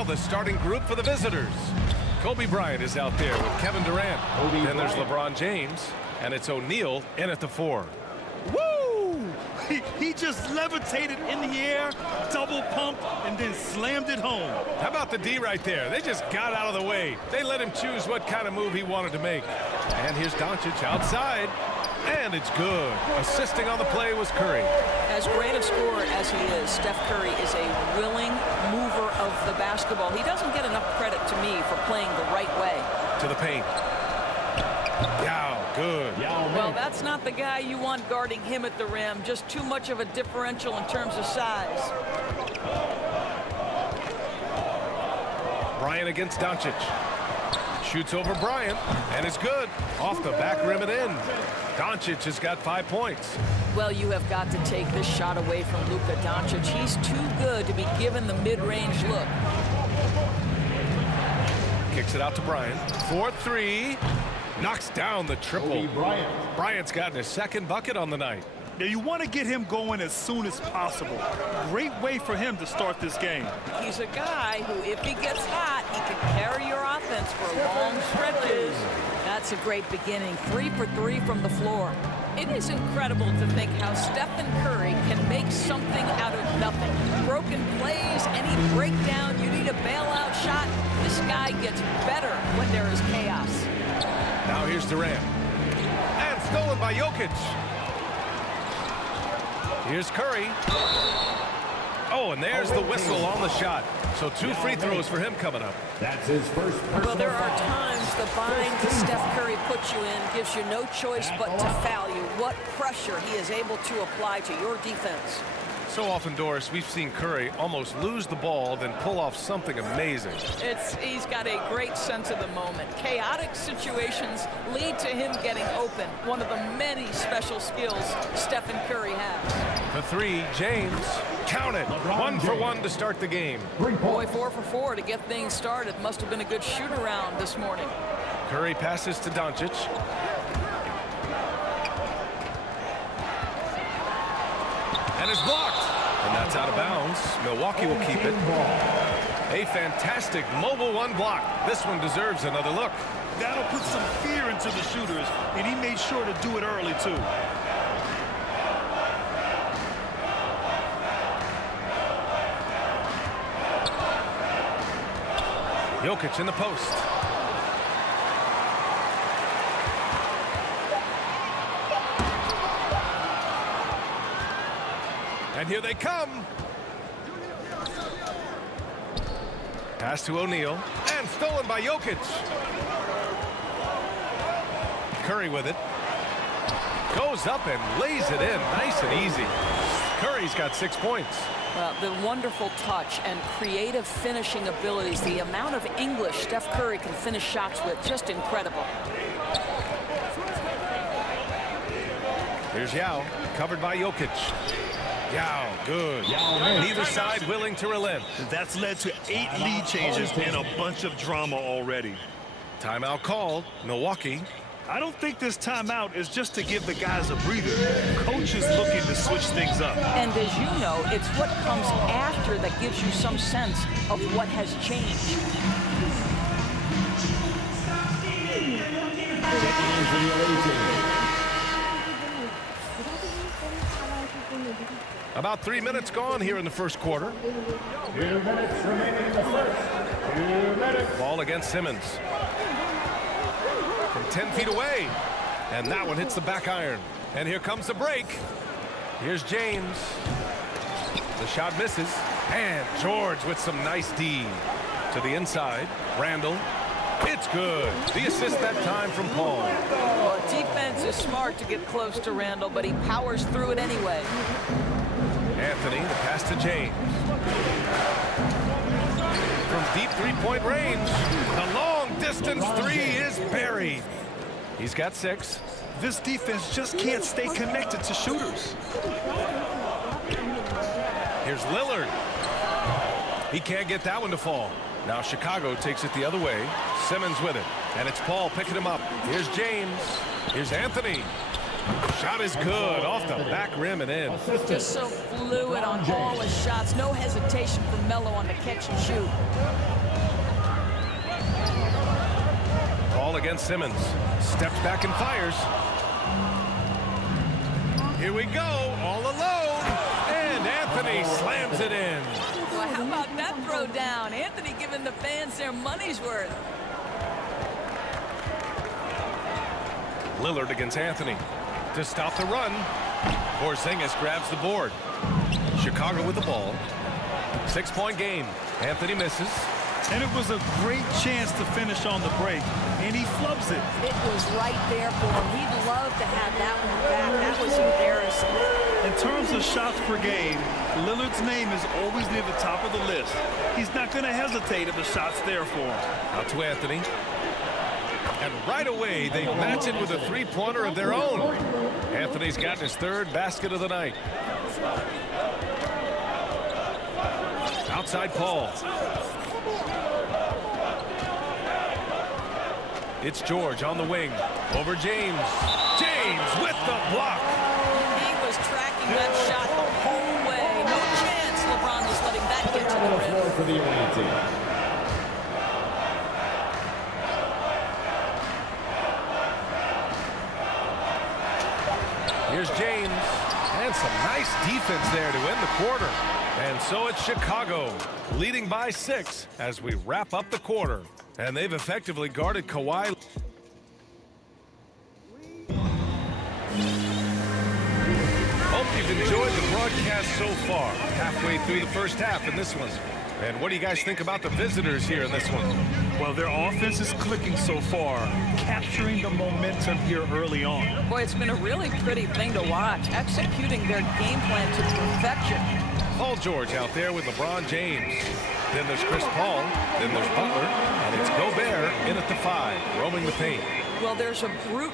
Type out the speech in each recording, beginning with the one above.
Now the starting group for the visitors. Kobe Bryant is out there with Kevin Durant. Then there's LeBron James, and it's O'Neal in at the 4. Woo! He just levitated in the air, double pumped, and then slammed it home. How about the D right there? They just got out of the way. They let him choose what kind of move he wanted to make. And here's Doncic outside, and it's good. Assisting on the play was Curry. As great a scorer as he is, Steph Curry is a willing mover of the basketball. He doesn't get enough credit to me for playing the right way. To the paint. Yao, good. Well, that's not the guy you want guarding him at the rim. Just too much of a differential in terms of size. Bryant against Doncic. Shoots over Bryant, and it's good. Off the back rim and in. Doncic has got 5 points. Well, you have got to take this shot away from Luka Doncic. He's too good to be given the mid-range look. Kicks it out to Bryant. 4-3. Knocks down the triple. Bryant's gotten his second bucket on the night. Now, you want to get him going as soon as possible. Great way for him to start this game. He's a guy who, if he gets hot, he can carry your offense for long stretches. That's a great beginning. 3 for 3 from the floor. It is incredible to think how Stephen Curry can make something out of nothing. Broken plays, any breakdown, you need a bailout shot. This guy gets better when there is chaos. Now here's Durant. And stolen by Jokic. Here's Curry. Oh, and there's the whistle on the shot. So 2 free throws for him coming up. That's his first personal Well, there are foul. times the bind Steph Curry puts you in gives you no choice but to foul you. What pressure he is able to apply to your defense. So often, Doris, we've seen Curry almost lose the ball, then pull off something amazing. He's got a great sense of the moment. Chaotic situations lead to him getting open. One of the many special skills Stephen Curry has. The 3, James. Count it. 1 for 1 to start the game. Boy, 4 for 4 to get things started. Must have been a good shoot-around this morning. Curry passes to Doncic. And it's blocked. And that's out of bounds. Milwaukee will keep it. A fantastic mobile 1 block. This one deserves another look. That'll put some fear into the shooters, and he made sure to do it early, too. Jokic in the post. And here they come. Pass to O'Neal. And stolen by Jokic. Curry with it. Goes up and lays it in. Nice and easy. Curry's got 6 points. Well, the wonderful touch and creative finishing abilities, the amount of English Steph Curry can finish shots with, just incredible. Here's Yao, covered by Jokic. Yao, good. Neither side willing to relent. That's led to 8 lead changes and a bunch of drama already. Timeout called. Milwaukee. I don't think this timeout is just to give the guys a breather. Coach is looking to switch things up. And as you know, it's what comes after that gives you some sense of what has changed. About 3 minutes gone here in the first quarter. 2 minutes remaining in the first. 2 minutes. Ball against Simmons. From 10 feet away. And that one hits the back iron. And here comes the break. Here's James. The shot misses. And George with some nice D. To the inside. Randall. It's good. The assist that time from Paul. Well, defense is smart to get close to Randall, but he powers through it anyway. Anthony, the pass to James. From deep three-point range, the long-distance 3 is buried. He's got 6. This defense just can't stay connected to shooters. Here's Lillard. He can't get that one to fall. Now Chicago takes it the other way. Simmons with it. And it's Paul picking him up. Here's James. Here's Anthony. Shot is good, off the back rim and in. Just so fluid on all his shots. No hesitation from Melo on the catch and shoot. Ball against Simmons. Steps back and fires. Here we go, all alone. And Anthony slams it in. Well, how about that throw down? Anthony giving the fans their money's worth. Lillard against Anthony to stop the run. Porzingis grabs the board. Chicago with the ball. 6-point game. Anthony misses. And it was a great chance to finish on the break, and he flubs it. It was right there for him. He'd love to have that one back. That was embarrassing. In terms of shots per game, Lillard's name is always near the top of the list. He's not going to hesitate if the shot's there for him. Out to Anthony. And right away, they match it with a three-pointer of their own. Anthony's gotten his third basket of the night. Outside Paul. It's George on the wing. Over James. James with the block. He was tracking that shot the whole way. No chance LeBron was letting that get to the rim. For the away team. Here's James. And some nice defense there to end the quarter. And so it's Chicago leading by 6 as we wrap up the quarter. And they've effectively guarded Kawhi. Hope you've enjoyed the broadcast so far. Halfway through the first half in this one. And what do you guys think about the visitors here in this one? Well, their offense is clicking so far, capturing the momentum here early on. Boy, it's been a really pretty thing to watch, executing their game plan to perfection. Paul George out there with LeBron James. Then there's Chris Paul. Then there's Butler. And it's Gobert in at the 5, roaming the paint. Well, there's a brute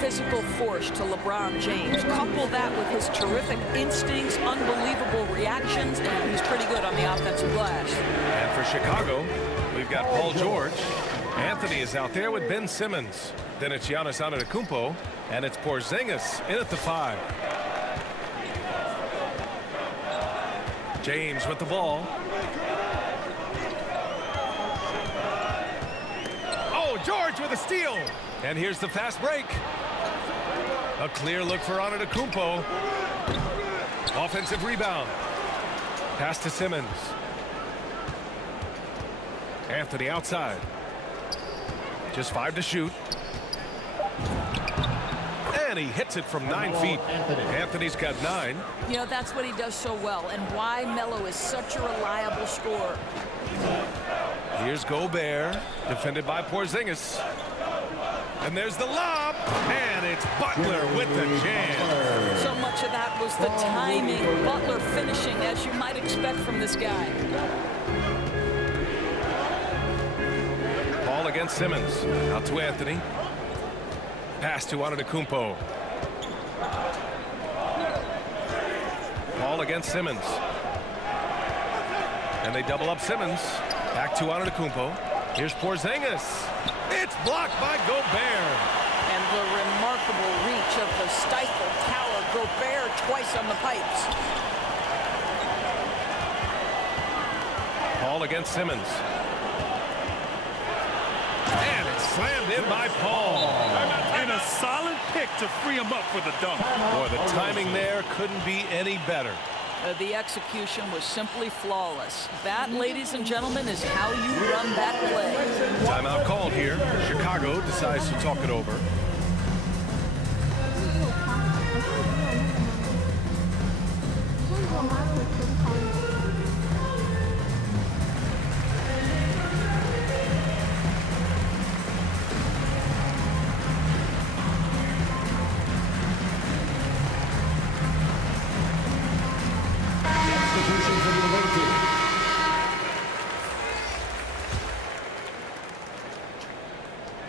physical force to LeBron James. Couple that with his terrific instincts, unbelievable reactions, and he's pretty good on the offensive glass. And for Chicago, we've got Paul George. Anthony is out there with Ben Simmons. Then it's Giannis Antetokounmpo. And it's Porzingis in at the 5. James with the ball. Oh, George with a steal. And here's the fast break. A clear look for Antetokounmpo. Offensive rebound. Pass to Simmons. Anthony outside. Just 5 to shoot. And he hits it from 9 feet. Anthony's got 9. You know, that's what he does so well, and why Melo is such a reliable scorer. Here's Gobert, defended by Porzingis. And there's the lob, and it's Butler with the jam. So much of that was the timing. Butler finishing, as you might expect from this guy. Ball against Simmons. Out to Anthony. Pass to Antetokounmpo. Ball against Simmons. And they double up Simmons. Back to Antetokounmpo. Here's Porzingis. It's blocked by Gobert. And the remarkable reach of the stifle tower. Gobert twice on the pipes. Ball against Simmons. And it's slammed in by Paul. And a solid pick to free him up for the dunk. Boy, the timing there couldn't be any better. The execution was simply flawless. That, ladies and gentlemen, is how you run that play. Timeout called here. Chicago decides to talk it over.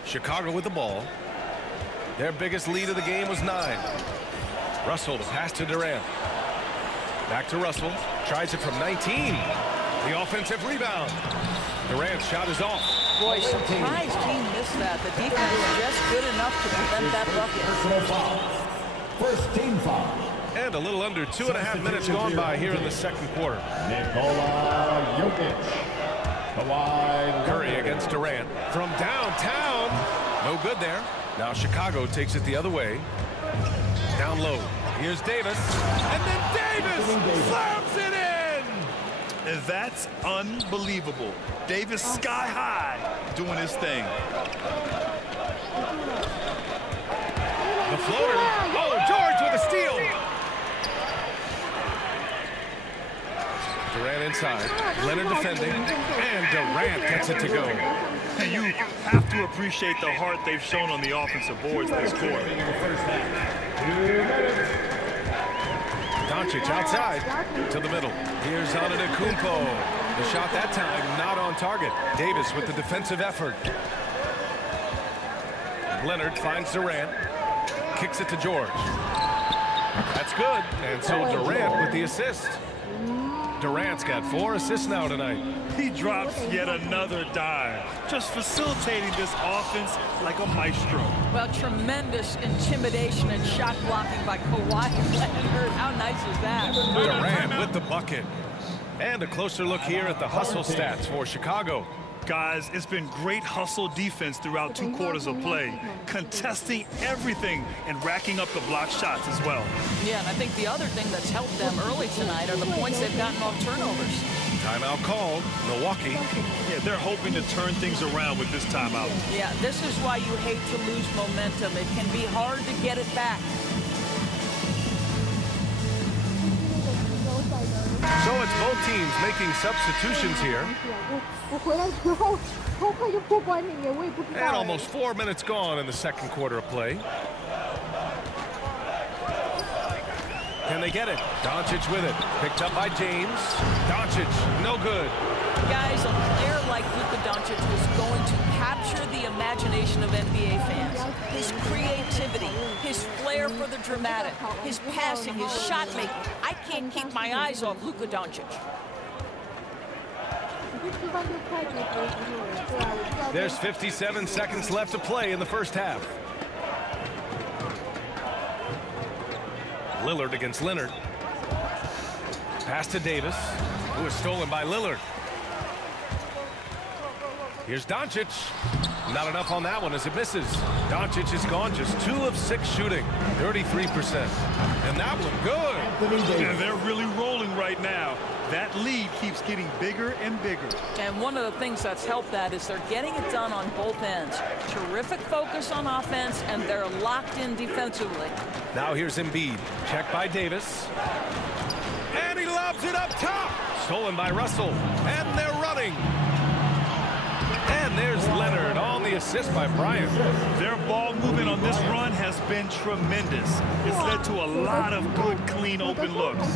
Chicago with the ball. Their biggest lead of the game was 9. Russell to pass to Durant. Back to Russell. Tries it from 19. The offensive rebound. Durant's shot is off. Boy, surprised he missed that. The defense just good enough to prevent that bucket. First team foul. And a little under 2.5 minutes gone by here in the second quarter. Nikola Jokic. Kawhi Curry against Durant. From downtown. No good there. Now Chicago takes it the other way. Down low. Here's Davis. And then Davis slams it in! And that's unbelievable. Davis sky high doing his thing. The floater. Oh, George with a steal. Durant inside. Leonard defending. And Durant gets it to go. And you have to appreciate the heart they've shown on the offensive boards this quarter. Doncic outside to the middle. Here's Antetokounmpo. The shot that time not on target. Davis with the defensive effort. Leonard finds Durant. Kicks it to George. That's good. And so Durant with the assist. Durant's got 4 assists now tonight. He drops yet another dive, just facilitating this offense like a maestro. Well, tremendous intimidation and shot blocking by Kawhi Leonard. How nice is that? Durant with the bucket. And a closer look here at the hustle stats for Chicago. Guys, it's been great hustle defense throughout 2 quarters of play, contesting everything and racking up the block shots as well. Yeah, and I think the other thing that's helped them early tonight are the points they've gotten off turnovers. Timeout called. Milwaukee. Yeah, they're hoping to turn things around with this timeout. Yeah, this is why you hate to lose momentum. It can be hard to get it back. So it's both teams making substitutions here. And almost 4 minutes gone in the second quarter of play. Can they get it? Doncic with it. Picked up by James. Doncic, no good. Guys, a player like Luka Doncic was going to capture the imagination of NBA fans. His creativity, his flair for the dramatic, his passing, his shot making. I can't keep my eyes off Luka Doncic. There's 57 seconds left to play in the first half. Lillard against Leonard. Pass to Davis, who is stolen by Lillard. Here's Doncic. Not enough on that one as it misses. Doncic is gone, just 2 of 6 shooting, 33%. And that one good. Yeah, they're really rolling right now. That lead keeps getting bigger and bigger. And one of the things that's helped that is they're getting it done on both ends. Terrific focus on offense, and they're locked in defensively. Now here's Embiid. Checked by Davis. And he lobs it up top. Stolen by Russell. And they're running. And there's Leonard on the assist by Bryant. Their ball movement on this run has been tremendous. It's led to a lot of good, clean, open looks.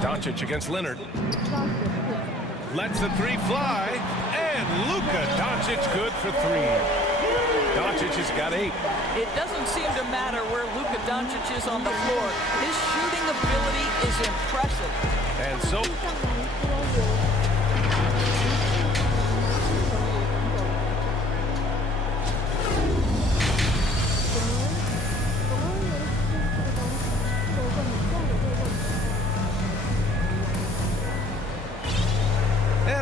Doncic against Leonard. Lets the 3 fly. And Luka Doncic good for 3. Doncic has got 8. It doesn't seem to matter where Luka Doncic is on the floor. His shooting ability is impressive. And so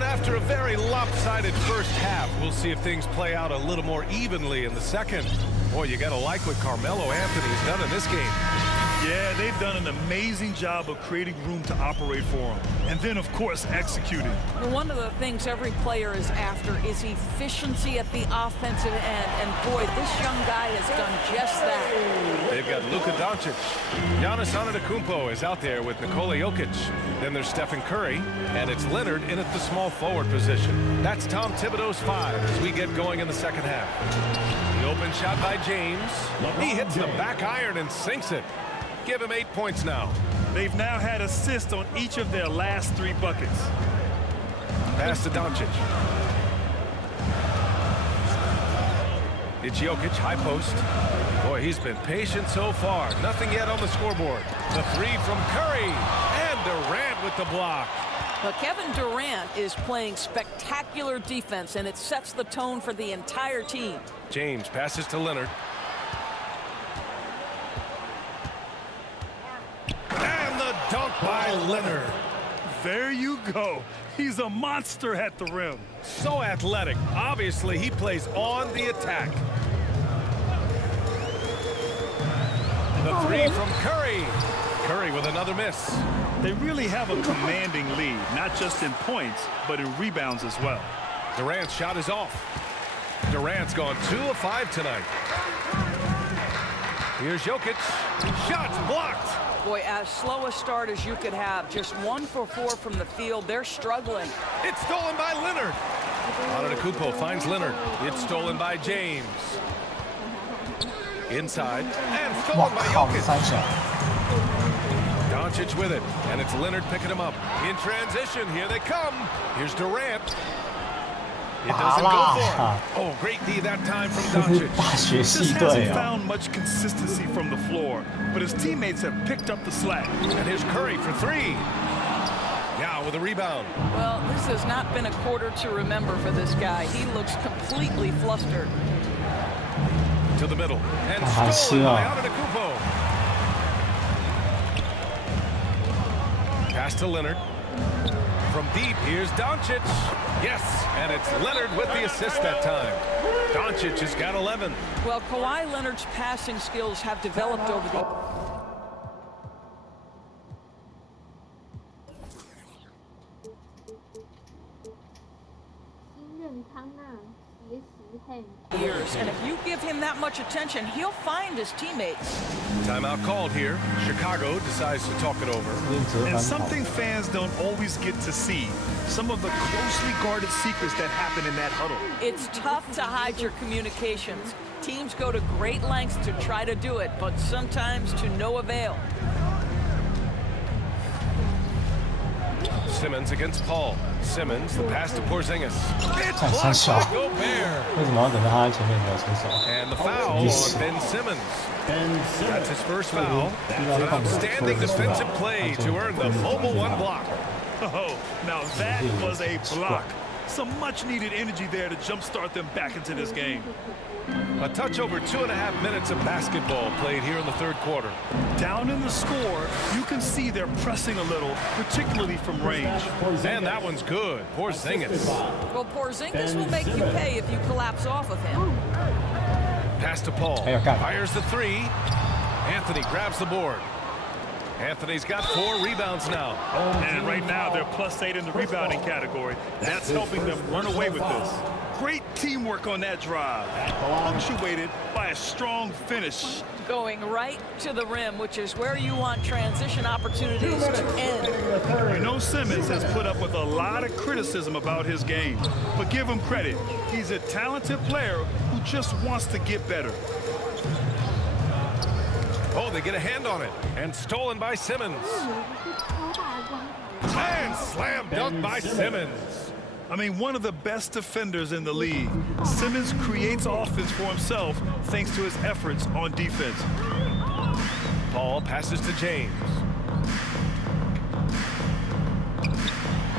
after a very lopsided first half, we'll see if things play out a little more evenly in the second. Boy, you got to like what Carmelo Anthony's done in this game. Yeah, they've done an amazing job of creating room to operate for him. And then, of course, executing. One of the things every player is after is efficiency at the offensive end. And, boy, this young guy has done just that. They've got Luka Doncic. Giannis Antetokounmpo is out there with Nikola Jokic. Then there's Stephen Curry. And it's Leonard in at the small forward position. That's Tom Thibodeau's 5 as we get going in the second half. The open shot by James. He hits the back iron and sinks it. Give him 8 points now. They've now had assists on each of their last 3 buckets. Pass to Doncic. It's Jokic, high post. Boy, he's been patient so far. Nothing yet on the scoreboard. The 3 from Curry. And Durant with the block. But Kevin Durant is playing spectacular defense, and it sets the tone for the entire team. James passes to Leonard. by Leonard. There you go. He's a monster at the rim. So athletic. Obviously, he plays on the attack. The three from Curry. Curry with another miss. They really have a commanding lead, not just in points, but in rebounds as well. Durant's shot is off. Durant's gone 2 of 5 tonight. Here's Jokic. Shots blocked. Boy, as slow a start as you could have. Just 1 for 4 from the field. They're struggling. It's stolen by Leonard. Antetokounmpo finds Leonard. It's stolen by James. Inside. And stolen by 靠， Jokic. 3小。 Doncic with it. And it's Leonard picking him up. In transition. Here they come. Here's Durant. It doesn't go for him. Oh, great D that time from 这是 Doncic. 大学 Just 系队 hasn't 哦。 found much consistency from the floor, but his teammates have picked up the slack. And here's Curry for 3. Yao with a rebound. Well, this has not been a quarter to remember for this guy. He looks completely flustered. To the middle. And Ah, stolen by sure. Antetokounmpo. Pass to Leonard. From deep, here's Doncic. Yes, and it's Leonard with the assist that time. Doncic has got 11. Well, Kawhi Leonard's passing skills have developed over the... 新任康纳结实很 years, and if you give him that much attention, he'll find his teammates. Timeout called here. Chicago decides to talk it over. 因折 And 返跑 something fans don't always get to see, some of the closely guarded secrets that happen in that huddle. It's tough to hide your communications. Teams go to great lengths to try to do it, but sometimes to no avail. Simmons against Paul. Simmons, the pass to Porzingis. It's 看 blocked 3 by 小， Gobert. 为什么要等到他在前面才有出手？ And the foul Yes. on Ben Simmons. Ben That's Simmons. his first foul. An outstanding defensive play to earn the mobile 1 block. Oh, now that was a block. Some much-needed energy there to jumpstart them back into this game. A touch over 2.5 minutes of basketball played here in the third quarter. Down in the score, you can see they're pressing a little, particularly from range. And that one's good. Porzingis. Well, Porzingis will make you pay if you collapse off of him. Pass to Paul. Hey, okay. Fires the 3. Anthony grabs the board. Anthony's got 4 rebounds now. And right now, they're +8 in the rebounding category. That's helping them run away with this. Great teamwork on that drive, punctuated by a strong finish. Going right to the rim, which is where you want transition opportunities to end. You know, Simmons has put up with a lot of criticism about his game, but give him credit. He's a talented player who just wants to get better. Oh, they get a hand on it. And stolen by Simmons. 超大的光头。 And slam dunk by Simmons. I mean, one of the best defenders in the league. Simmons creates offense for himself thanks to his efforts on defense. Paul passes to James.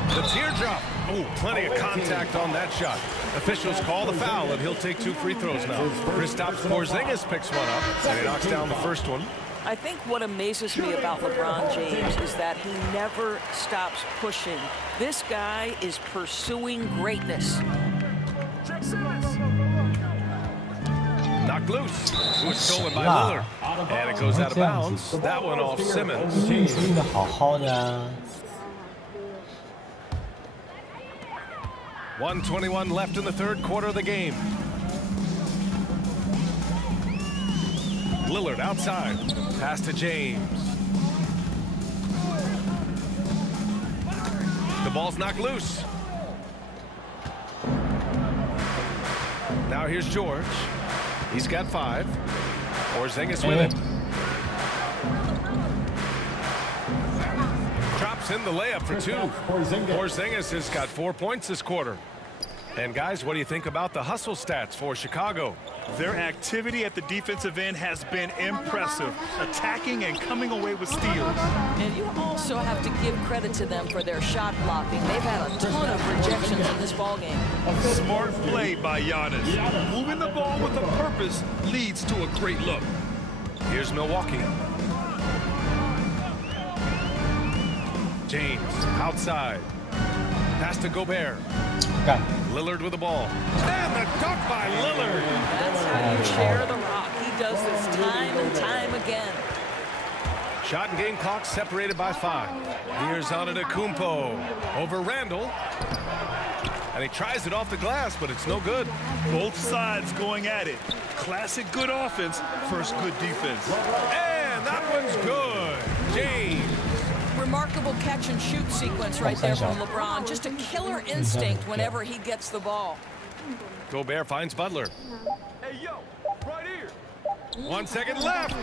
The teardrop. Oh, plenty of contact on that shot. Officials call the foul, and he'll take 2 free throws now. Kristaps Porzingis picks one up, and he knocks down the first one. I think what amazes me about LeBron James is that he never stops pushing. This guy is pursuing greatness. Knocked loose. It was stolen by Lillard. And it goes out of bounds. That one off Simmons. 盯得好好的啊。 1:21 left in the third quarter of the game. Lillard outside. Pass to James. The ball's knocked loose. Now here's George. He's got 5. Porzingis with it. Drops in the layup for 2. Porzingis has got 4 points this quarter. And guys, what do you think about the hustle stats for Chicago? Their activity at the defensive end has been impressive, attacking and coming away with steals. And you also have to give credit to them for their shot blocking. They've had a ton of rejections in this ballgame. Smart play by Giannis. Moving the ball with a purpose leads to a great look. Here's Milwaukee. James outside. Pass to Gobert.干， Lillard with the ball. And the dunk by Lillard. That's how you share the rock. He does this time and time again. Shot and game clock separated by 5. Here's Antetokounmpo over Randall. And he tries it off the glass, but it's no good. Both sides going at it. Classic good offense versus good defense. And that one's good. James. Remarkable catch and shoot sequence right there from LeBron. Just a killer instinct whenever he gets the ball. Gobert finds Butler. Hey, yo, right here. 1 second left.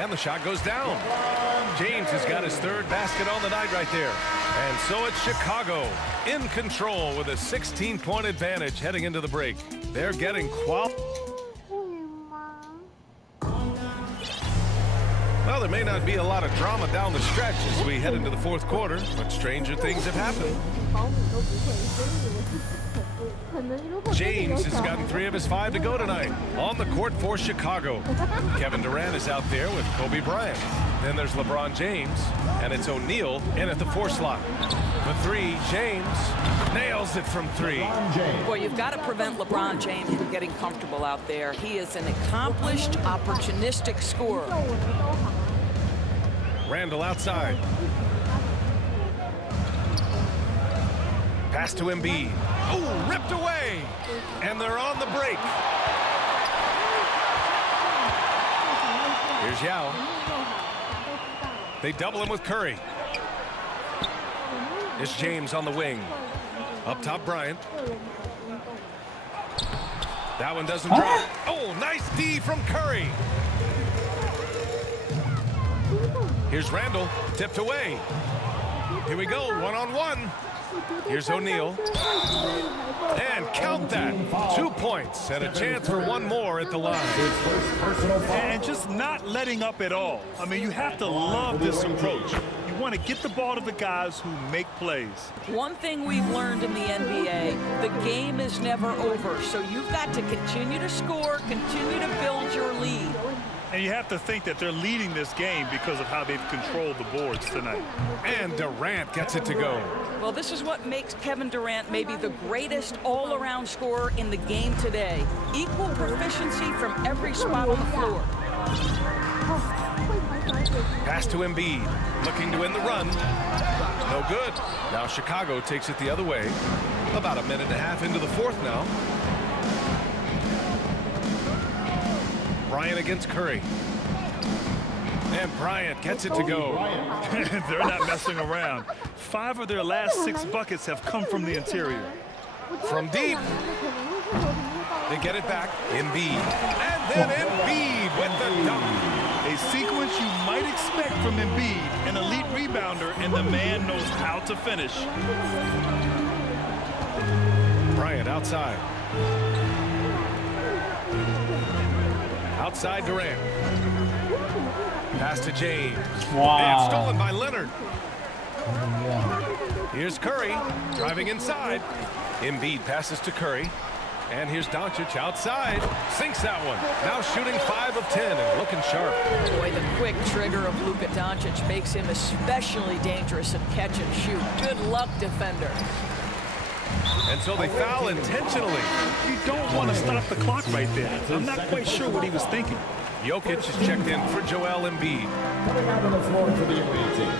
And the shot goes down. James has got his 3rd basket on the night right there. And so it's Chicago in control with a 16-point advantage heading into the break. They're getting quality. Well, there may not be a lot of drama down the stretch as we head into the 4th quarter, but stranger things have happened. James has gotten 3 of his 5 to go tonight on the court for Chicago. Kevin Durant is out there with Kobe Bryant. Then there's LeBron James, and it's O'Neal in at the 4 slot. The 3, James nails it from 3. Boy, you've got to prevent LeBron James from getting comfortable out there. He is an accomplished, opportunistic scorer. Randall outside. Pass to Embiid. Oh, ripped away. And they're on the break. Here's Yao. They double him with Curry. It's James on the wing. Up top, Bryant. That one doesn't drop. Oh, nice D from Curry. Here's Randall, tipped away. Here we go, one-on-one. Here's O'Neal. And count that. 2 points and a chance for one more at the line. And just not letting up at all. I mean, you have to love this approach. You want to get the ball to the guys who make plays. One thing we've learned in the NBA, the game is never over. So you've got to continue to score, continue to build your lead. And you have to think that they're leading this game because of how they've controlled the boards tonight. And Durant gets it to go. Well, this is what makes Kevin Durant maybe the greatest all-around scorer in the game today. Equal proficiency from every spot on the floor. Pass to Embiid, looking to win the run. No good. Now Chicago takes it the other way. About a minute and a half into the 4th now. Bryant against Curry. And Bryant gets it to go. They're not messing around. 5 of their last 6 buckets have come from the interior. From deep. They get it back. Embiid. And then Embiid with the dunk. A sequence you might expect from Embiid, an elite rebounder, and the man knows how to finish. Bryant outside. Outside Durant. Pass to James. Wow. And stolen by Leonard. Here's Curry driving inside. Embiid passes to Curry. And here's Doncic outside. Sinks that one. Now shooting 5 of 10 and looking sharp. Boy, the quick trigger of Luka Doncic makes him especially dangerous at catch and shoot. Good luck, defender. And so they foul intentionally. You don't want to stop the clock right there. I'm not quite sure what he was thinking. Jokic is checked in for Joel Embiid. Coming out on the floor for the Embiid team.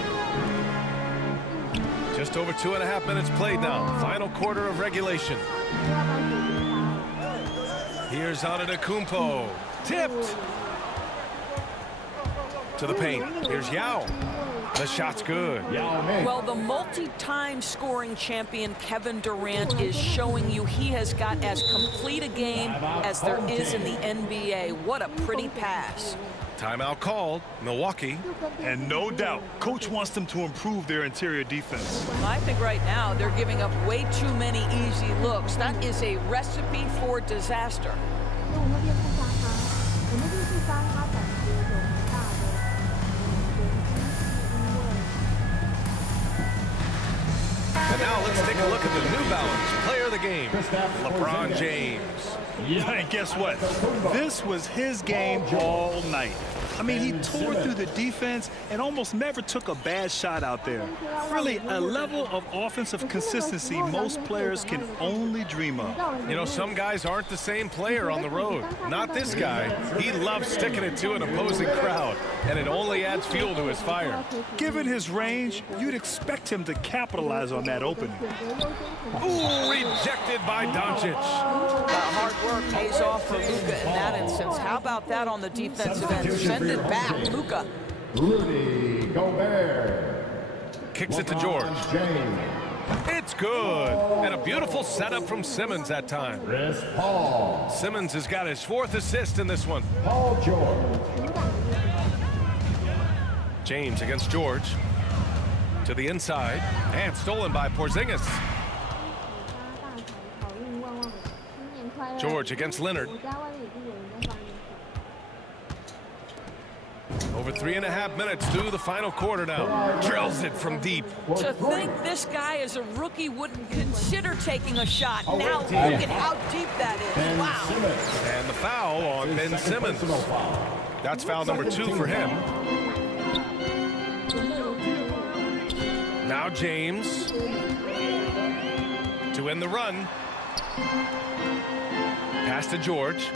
Just over 2.5 minutes played now. Final quarter of regulation. Here's Antetokounmpo. Tipped. To the paint. Here's Yao. The shot's good. Well, the multi-time scoring champion Kevin Durant is showing you he has got as complete a game as there is in the NBA. What a pretty pass. Timeout called. Milwaukee. And no doubt, coach wants them to improve their interior defense. I think right now they're giving up way too many easy looks. That is a recipe for disaster. And now let's take a look at the New Balance player of the game, LeBron James. Yeah, and guess what? This was his game all night. I mean, he tore through the defense and almost never took a bad shot out there. Really, a level of offensive consistency most players can only dream of. You know, some guys aren't the same player on the road. Not this guy. He loves sticking it to an opposing crowd, and it only adds fuel to his fire. Given his range, you'd expect him to capitalize on that opening. Ooh, rejected by Doncic. That hard work pays off for Luka in that instance. How about that on the defensive end? Send it back, Luka. Rudy Gobert. Kicks it to George. James. It's good. And a beautiful setup from Simmons that time. Chris Paul. Simmons has got his 4th assist in this one. Paul George. James against George. To the inside. And stolen by Porzingis. George against Leonard. Over 3.5 minutes through the final quarter now. Drills it from deep. To think this guy as a rookie wouldn't consider taking a shot. Now look at how deep that is. Wow. And the foul on Ben Simmons. That's foul number 2 for him. Now James to end the run. Pass to George.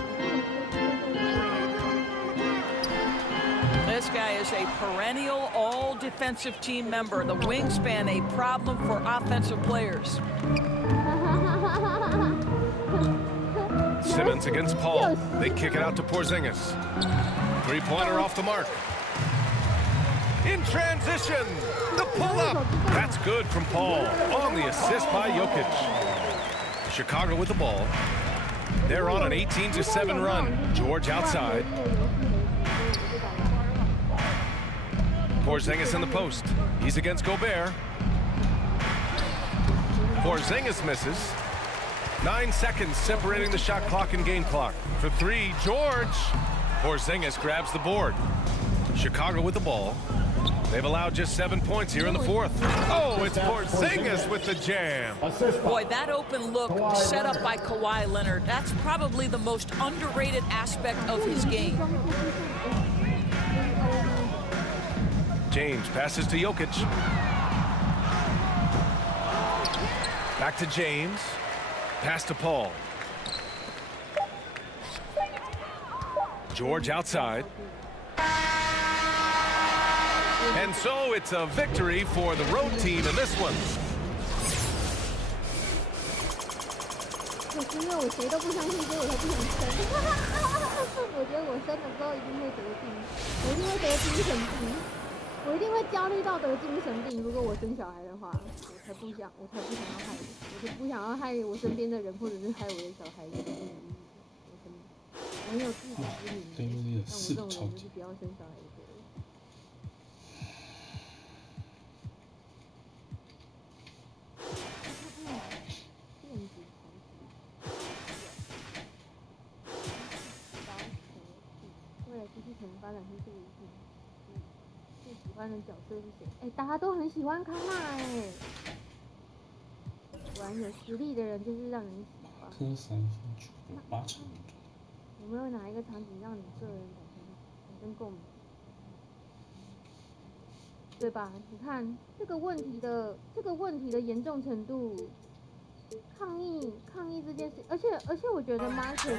This guy is a perennial all-defensive team member. The wingspan, a problem for offensive players. Simmons against Paul. They kick it out to Porzingis. 3-pointer off the mark. In transition, the pull-up. That's good from Paul on the assist by Jokic. Chicago with the ball. They're on an 18-7 run. George outside. Porzingis in the post. He's against Gobert. Porzingis misses. 9 seconds separating the shot clock and game clock. For 3, George. Porzingis grabs the board. Chicago with the ball. They've allowed just 7 points here in the 4th. Oh, it's Porzingis with the jam. Boy, that open look set up by Kawhi Leonard. That's probably the most underrated aspect of his game. James passes to Jokic. Back to James. Pass to Paul. George outside. And so it's a victory for the road team in this one. 可是因为我谁都不相信，所以我才不想生。我觉得我生了之后一定会得病，我一定会得精神病，我一定会焦虑到得精神病。如果我生小孩的话，我才不想要害你，我就不想要害我身边的人，或者是害我的小孩子。我很有自知之明，但我这种人就是不要生小孩就对了。 可能发展出这个一定，最喜欢的角色是谁？哎，大家都很喜欢康纳哎，果然有实力的人就是让人喜欢。科3分球8成。有没有哪一个场景让你个人产生共鸣？对吧？你看这个问题的严重程度，抗议这件事，而且我觉得 Marcus